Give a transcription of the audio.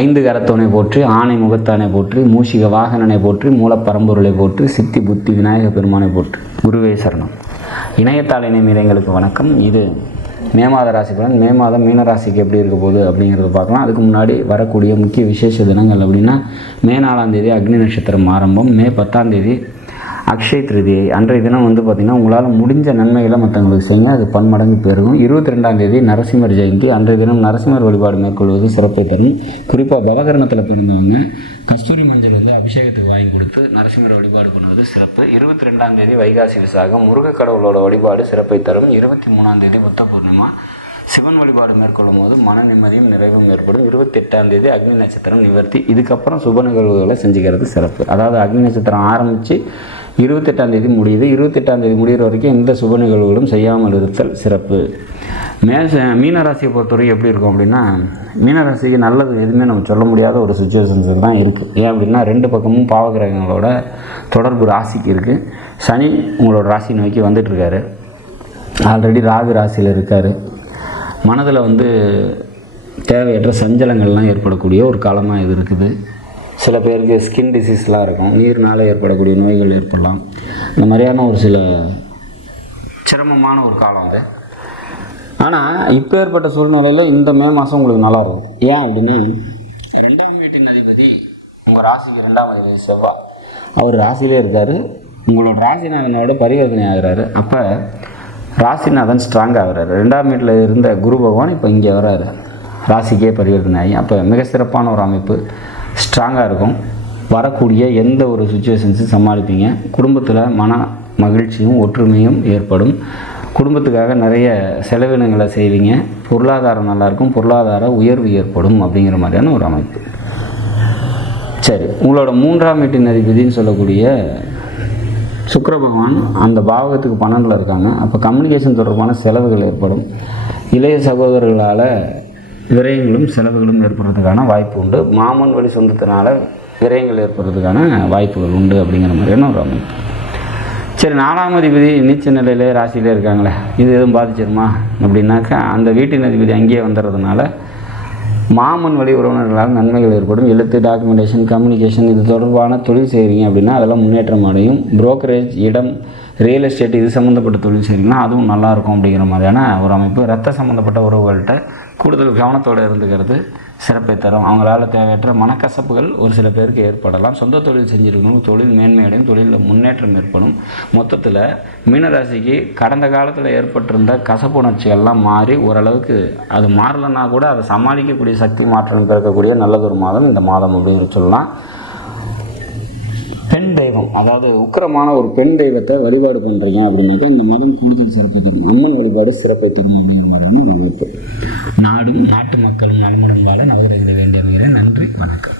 ஐந்து கரத்தவனை போற்றி ஆணை முகத்தானை போற்றி மூஷிக வாகனனை போற்றி மூலப்பரம்பொருளை போற்றி சித்தி புத்தி விநாயக பெருமானை போற்றி. குருவே சரணம். இணையத்தாள் இணைமிரங்களுக்கு வணக்கம். இது மே மாத ராசி பலன். மே மாதம் மீனராசிக்கு எப்படி இருக்க போகுது அப்படிங்கிறத பார்க்கலாம். அதுக்கு முன்னாடி வரக்கூடிய முக்கிய விசேஷ தினங்கள் அப்படின்னா மே நாலாம் தேதி அக்னி நட்சத்திரம் ஆரம்பம். மே பத்தாம் தேதி அக்ஷய் திருதியை அன்றைய தினம் வந்து பார்த்திங்கன்னா உங்களால் முடிஞ்ச நன்மைகளை மற்றவங்களுக்கு செய்யுங்க. அது பன்மடங்கு பெருகும். இருபத்தி ரெண்டாம் தேதி நரசிம்மர் ஜெயந்தி. அன்றைய தினம் நரசிம்மர் வழிபாடு மேற்கொள்வது சிறப்பை தரும். குறிப்பாக பவகரணத்தில் பிறந்தவங்க கஸ்தூரி மஞ்சள் வந்து அபிஷேகத்துக்கு வாங்கி கொடுத்து நரசிம்மர் வழிபாடு பண்ணுவது சிறப்பு. இருபத்தி ரெண்டாம் தேதி வைகாசி விசாகம். முருக கடவுளோட வழிபாடு சிறப்பை தரும். இருபத்தி மூணாம் தேதி புத்த பூர்ணிமா. சிவன் வழிபாடு மேற்கொள்ளும் போது மன நிம்மதியும் நிறைவும் ஏற்படும். இருபத்தெட்டாம் தேதி அக்னி நட்சத்திரம் நிவர்த்தி. இதுக்கப்புறம் சுப நிகழ்வுகளை செஞ்சுக்கிறது சிறப்பு. அதாவது அக்னி நட்சத்திரம் ஆரம்பித்து இருபத்தெட்டாம் தேதி முடியுது. இருபத்தெட்டாம் தேதி முடிகிற வரைக்கும் எந்த சுப நிகழ்வுகளும் செய்யாமல் இருத்தல் சிறப்பு. மேச மீனராசியை பொறுத்தவரைக்கும் எப்படி இருக்கும் அப்படின்னா மீனராசிக்கு நல்லது எதுவுமே நம்ம சொல்ல முடியாத ஒரு சுச்சுவேஷன்ஸ் தான் இருக்குது ஏன் அப்படின்னா ரெண்டு பக்கமும் பாவகிரகங்களோட தொடர்பு ராசிக்கு இருக்குது சனி உங்களோட ராசி நோக்கி வந்துட்டுருக்காரு. ஆல்ரெடி ராகு ராசியில் இருக்கார். மனதில் வந்து தேவையற்ற சஞ்சலங்கள்லாம் ஏற்படக்கூடிய ஒரு காலமாக இது இருக்குது. சில பேருக்கு ஸ்கின் டிசீஸ்லாம் இருக்கும். நீர்னால் ஏற்படக்கூடிய நோய்கள் ஏற்படலாம். இந்த மாதிரியான ஒரு சில சிரமமான ஒரு காலம் அது. ஆனால் இப்போ ஏற்பட்ட சூழ்நிலையில் இந்த மே மாதம் உங்களுக்கு நல்லா இருக்கும். ஏன் அப்படின்னு ரெண்டாம் வீட்டின் அதிபதி உங்கள் ராசிக்கு ரெண்டாம் அதிபதி செவ்வாய் அவர் ராசியிலே இருக்கார். உங்களோட ராசிநாதனோட பரிவர்த்தனை ஆகிறாரு. அப்போ ராசிநாதன் ஸ்ட்ராங் ஆகிறாரு. ரெண்டாம் வீட்டில் இருந்த குரு பகவான் இப்போ இங்கே வராரு ராசிக்கே பரிவர்த்தனை ஆகி அப்போ மிக சிறப்பான ஒரு அமைப்பு. ஸ்ட்ராங்காக இருக்கும். வரக்கூடிய எந்த ஒரு சுச்சுவேஷன்ஸும் சமாளிப்பீங்க. குடும்பத்தில் மன மகிழ்ச்சியும் ஒற்றுமையும் ஏற்படும். குடும்பத்துக்காக நிறைய செலவினங்களை செய்வீங்க. பொருளாதாரம் நல்லாயிருக்கும் பொருளாதார உயர்வு ஏற்படும் அப்படிங்கிற மாதிரியான ஒரு அமைப்பு. சரி உங்களோட மூன்றாம் வீட்டின் அதிபதினு சொல்லக்கூடிய சுக்கர பகவான் அந்த பாவகத்துக்கு பன்னெண்டில் இருக்காங்க. அப்போ கம்யூனிகேஷன் தொடர்பான செலவுகள் ஏற்படும். இளைய சகோதரர்களால் விரயங்களும் செலவுகளும் ஏற்படுறதுக்கான வாய்ப்பு உண்டு. மாமன் வழி சொந்தத்தினால விரயங்கள் ஏற்படுறதுக்கான வாய்ப்புகள் உண்டு அப்படிங்கிற மாதிரியான ஒரு அமைப்பு. சரி நாலாம் அதிபதி நீச்ச நிலையிலே ராசியிலே இருக்காங்களே இது எதுவும் பாதிச்சிருமா அப்படின்னாக்கா அந்த வீட்டின் அதிபதி அங்கேயே வந்துடுறதுனால மாமன் வழி உறவினர்களால் நன்மைகள் ஏற்படும். எழுத்து டாக்குமெண்டேஷன் கம்யூனிகேஷன் இது தொடர்பான தொழில் செய்கிறீங்க அப்படின்னா அதெல்லாம் முன்னேற்றம் அடையும். புரோக்கரேஜ் இடம் ரியல் எஸ்டேட் இது சம்மந்தப்பட்ட தொழில் செய்கிறீங்கன்னா அதுவும் நல்லாயிருக்கும் அப்படிங்கிற மாதிரியான ஒரு அமைப்பு. ரத்த சம்மந்தப்பட்ட உறவுகள்கிட்ட கூடுதல் கவனத்தோடு இருந்துக்கிறது சிறப்பை தரும். அவங்களால தேவையற்ற மனக்கசப்புகள் ஒரு சில பேருக்கு ஏற்படலாம். சொந்த தொழில் செஞ்சுருக்கணும் தொழில் மேன்மையடையும் தொழிலில் முன்னேற்றம் ஏற்படும். மொத்தத்தில் மீனராசிக்கு கடந்த காலத்தில் ஏற்பட்டிருந்த கசப்புணர்ச்சிகள்லாம் மாறி ஓரளவுக்கு அது மாறலைன்னா கூட அதை சமாளிக்கக்கூடிய சக்தி மாற்றம் பிறக்கக்கூடிய நல்லதொரு மாதம் இந்த மாதம் அப்படின்னு சொல்லலாம். பெண் தெய்வம். அதாவது உக்கிரமான ஒரு பெண் தெய்வத்தை வழிபாடு பண்ணுறீங்க அப்படின்னாக்கா இந்த மதம் கூடுதல் சிறப்பை தரும். அம்மன் வழிபாடு சிறப்பை தரும் அப்படிங்கிற மாதிரியான ஒரு அமைப்பு. நாடும் நாட்டு மக்களும் நலமுடன் வாழ நவகிரகங்களை வேண்டி அமைகிறேன். நன்றி வணக்கம்.